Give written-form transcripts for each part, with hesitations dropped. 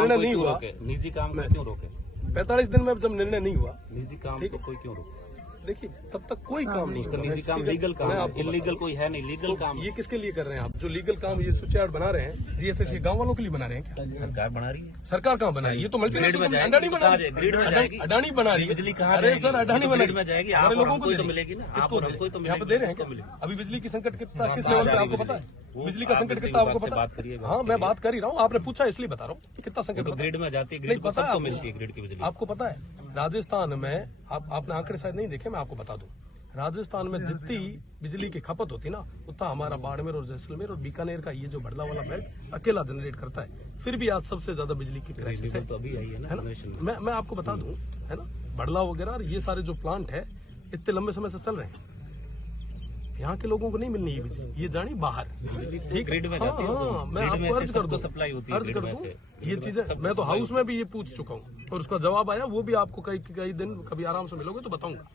निर्णय नहीं हुआ, निजी काम को क्यों रोके? 45 दिन में जब निर्णय नहीं हुआ, निजी काम को कोई क्यों रोके? देखिए तब तक कोई काम नहीं उसका होगा। निजी काम लीगल काम है, इलीगल कोई है नहीं, लीगल काम। ये किसके लिए कर रहे हैं आप? जो लीगल काम ये स्विच यार्ड बना रहे हैं जीएसएस ये गांव वालों के लिए बना रहे हैं क्या? सरकार बना रही है। सरकार कहाँ बना रही है? ये तो मल्टीनेशनल अडानी बना रही है, ग्रिड में जाएगी, अडानी बना रही है। बिजली कहाँ अरे जाएगी? सर अडानी बना ग्रिड में जाएगी, आप हमारे और लोगों हमको को ही तो दे मिलेगी ना, किसको आप और हमको ही तो यहाँ पे मिलेगी, दे रहे हैं किसको क्या? मिलेगी? अभी बिजली की संकट कितना किस कहाँ लेवल जा पे रही आपको बिजली? पता है? वो बिजली का आप संकट बिजली कितना आपको विभाग से पता बात है? करिएगा, हाँ उसके मैं लिए। बात कर ही रहा हूँ, आपने पूछा इसलिए बता रहा हूँ कि कितना संकट तो पता है? ग्रिड में जाती है, नहीं ग्रिड को पता है सबको आपको? मिलती है ग्रिड की बिजली। आपको पता है राजस्थान में आपने आंकड़े शायद नहीं देखे, मैं आपको बता दूं, राजस्थान में जितनी बिजली की खपत होती ना उतना हमारा बाड़मेर और जैसलमेर और बीकानेर का ये जो भड़ला वाला बेल्ट अकेला जनरेट करता है। फिर भी आज सबसे ज्यादा बिजली की क्राइसिस है, तो अभी आई है ना, मैं आपको बता दूं, है ना, भड़ला वगैरह और ये सारे जो प्लांट है इतने लंबे समय से चल रहे हैं। यहाँ के लोगों को नहीं मिलनी है बिजली, ये जानी बाहर, ठीक ग्रिड में जाती है, हाँ, मैं आपको अर्ज कर दूं, सप्लाई होती है अर्ज कर ग्रिड में दूं, से। ये चीजें मैं तो हाउस में भी ये पूछ चुका हूँ और उसका जवाब आया, वो भी आपको कई दिन कभी आराम से मिलोगे तो बताऊंगा।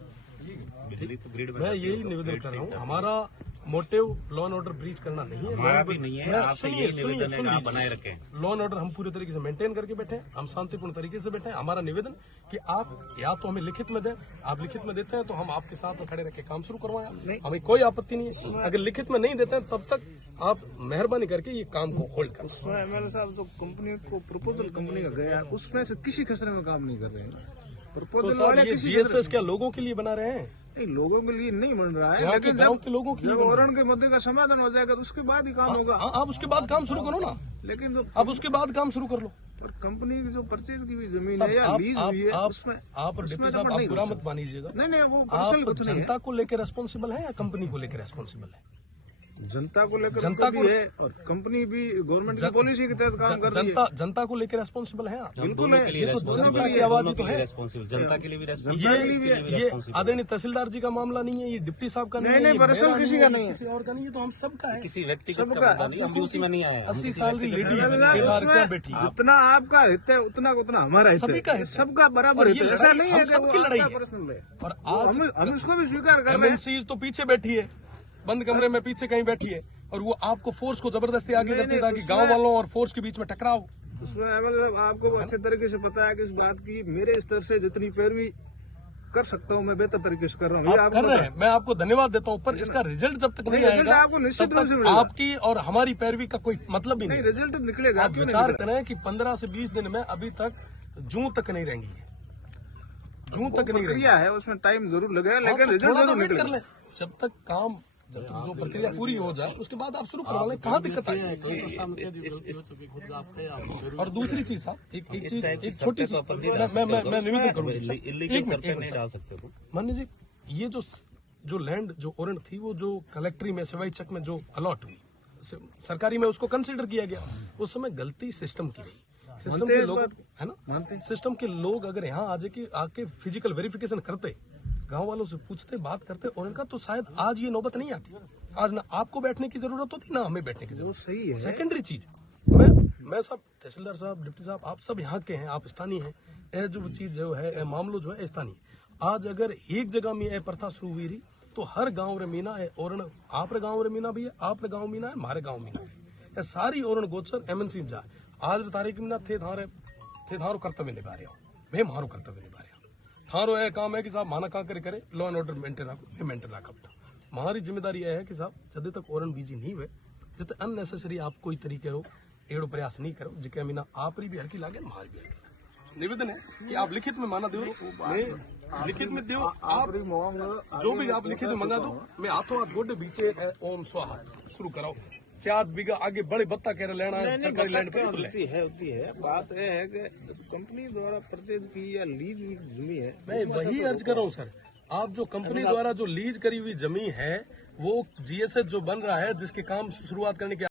बिजली तो ग्रिड में मैं जाती है, यही तो निवेदन ग्रिड कर से रहा हूँ, ही हमारा motive law and order breach करना नहीं है। हमारा भी नहीं है, मैं- आपसे सुनिए, यही सुनिए, निवेदन है सुन कि आप लीजिए। बनाए रखें। लॉ एंड ऑर्डर हम पूरे तरीके से मेंटेन करके बैठे हैं, हम शांतिपूर्ण तरीके से बैठे हैं। हमारा निवेदन कि आप या तो हमें लिखित में दें, आप लिखित में देते हैं तो हम आपके साथ में खड़े रह के काम शुरू करवाएं, हमें कोई आपत्ति नहीं है। अगर लिखित में नहीं देते हैं तब तक आप मेहरबानी करके ये काम को होल्ड करें। एमएलए साहब जो कंपनी को प्रपोजल कंपनी का गया उसमें से किसी खसरे में काम नहीं कर रहे हैं। तो प्रपोजल सर वाले ये किसी जीएसएस क्या लोगों के लिए बना रहे हैं? नहीं, लोगों के लिए नहीं बन रहा है, यहाँ के लेकिन गांव जब के लोगों के लिए जब बन रहा है। औरण के मुद्दे का समाधान हो जाएगा तो उसके बाद ही काम होगा। हाँ, आप उसके बाद काम शुरू करो ना, लेकिन जो आप उसके बाद काम शुरू कर लो। पर कंपनी की जो परचेज की भी जमीन सब है या आप लीज हुई है आप उसमें आप और डिप्टी साहब आप बुरा मत मानीजिएगा। नहीं वो आप पर्सनल कुछ नहीं जनता को लेकर रेस्पॉन्सिबल है या कंपनी को लेकर रेस्पॉन्सिबल है? है, जनता को लेकर जनता उनका को- भी है और कंपनी भी गवर्नमेंट की पॉलिसी के तहत काम कर रही है। जनता को लेकर रेस्पॉन्सिबल है आप? बिल्कुल दोनों है, के लिए देखो, responsible जनता की है, आवाज दोनों तो के लिए है। responsible, जनता के लिए भी ये responsible, ये आदरणीय तहसीलदार जी का मामला नहीं है, ये डिप्टी साहब का नहीं है, नहीं, ये पर्सनल मेरा किसी नहीं का है, नहीं है। किसी और का नहीं है, तो हम सबका है। किसी व्यक्तिगत का मुद्दा नहीं, हम भी उसी में नहीं आए। 80 साल की लेडी उसमें बैठी जितना आपका हित है उतना उतना हमारा हित सभी का है, हित है। सबका बराबर और हित ये है। ऐसा लड़ाई नहीं हम है कि सबकी वो लड़ाई आपका है। पर्सनल है और आज हम इसको भी स्वीकार कर रहे हैं। एमएनसी तो पीछे बैठी है, बंद कमरे में पीछे कहीं बैठी है और वो आपको फोर्स को जबरदस्ती आगे करती है ताकि गांव वालों और फोर्स के बीच में टकराव। उसमें मतलब आपको अच्छे तरीके से पता है कि इस बात की मेरे स्तर से जितनी पैरवी कर सकता हूँ मैं बेहतर तरीके से कर रहा हूँ। ये आप आपको कर रहे पता हैं, मैं आपको धन्यवाद देता हूँ, पर इसका रिजल्ट जब तक नहीं रिजल्ट आएगा आपको निश्चित तब रूप से तक मिलेगा। आपकी और हमारी पैरवी का कोई मतलब ही नहीं, नहीं। रिजल्ट निकलेगा। आप क्यों नहीं विचार निकलेगा? करें कि 15 से 20 दिन में अभी तक जून तक नहीं रहेंगी, जून तक नहीं रहेंगी। प्रक्रिया है उसमें टाइम जरूर लगेगा, हाँ, लेकिन तो रिजल्ट थोड़ा सा जरूर वेट कर निकलेगा। ले, जब तक काम जब तक जो प्रक्रिया पूरी हो जाए उसके बाद आप शुरू करवा लें, कहाँ दिक्कत है? और दूसरी चीज साहब एक छोटी सी मैं निवेदन करूंगा, एक मिनट नहीं डाल सकते तो मान्य जी, ये जो लैंड जो ओरण थी वो जो कलेक्ट्री में सिवाई चक में जो अलॉट हुई सरकारी में उसको कंसिडर किया गया, उस समय गलती सिस्टम की रही। सिस्टम के लोग है ना, सिस्टम के लोग अगर यहाँ आके फिजिकल वेरिफिकेशन करते, गांव वालों से पूछते, बात करते और उनका तो शायद आज ये नौबत नहीं आती। आज ना आपको बैठने की जरूरत होती ना हमें बैठने की जरूरत। सही है। सेकेंडरी चीज मैं सब तहसीलदार साहब डिप्टी साहब आप सब यहाँ के हैं, आप स्थानीय हैं, यह जो चीज जो है मामलो जो है स्थानीय। आज अगर एक जगह में यह प्रथा शुरू हुई रही तो हर गांव रे मीना है और आप गांव रे मीना भी है, आप गांव मीना है, हमारे गांव मीना है, यह सारी और गोचर एमएनसी में जाए। आज तारीख में ना थे थारो कर्तव्य निभा रहे हो, मैं मारो कर्तव्य निभा रहे हो। थारो यह काम है कि साहब माना का करे लॉ एंड ऑर्डर मेंटेन रखो, मेंटेन रखा बेटा। हमारी जिम्मेदारी यह है कि साहब जब तक औरन बीजी नहीं हुए जितने अननेसेसरी आप कोई तरीके रो एड़ो प्रयास नहीं करो, जिके मीना आप भी हल्की लागे हमारी भी हल्की। निवेदन है कि आप लिखित में माना दो, मैं लिखित में दो, आप जो भी आप लिखित में मंगा दो, मैं हाथों हाथ गोडे बीचे ओम स्वाहा शुरू कराओ। 4 बीघा आगे बड़े बत्ता कह रहे लेना है सरकारी लैंड पे होती है। बात यह है कि कंपनी द्वारा परचेज की या लीज हुई जमीन है। मैं वही अर्ज कर रहा हूँ सर, आप जो कंपनी द्वारा जो लीज करी हुई जमीन है वो जीएसएस जो बन रहा है जिसके काम शुरुआत करने के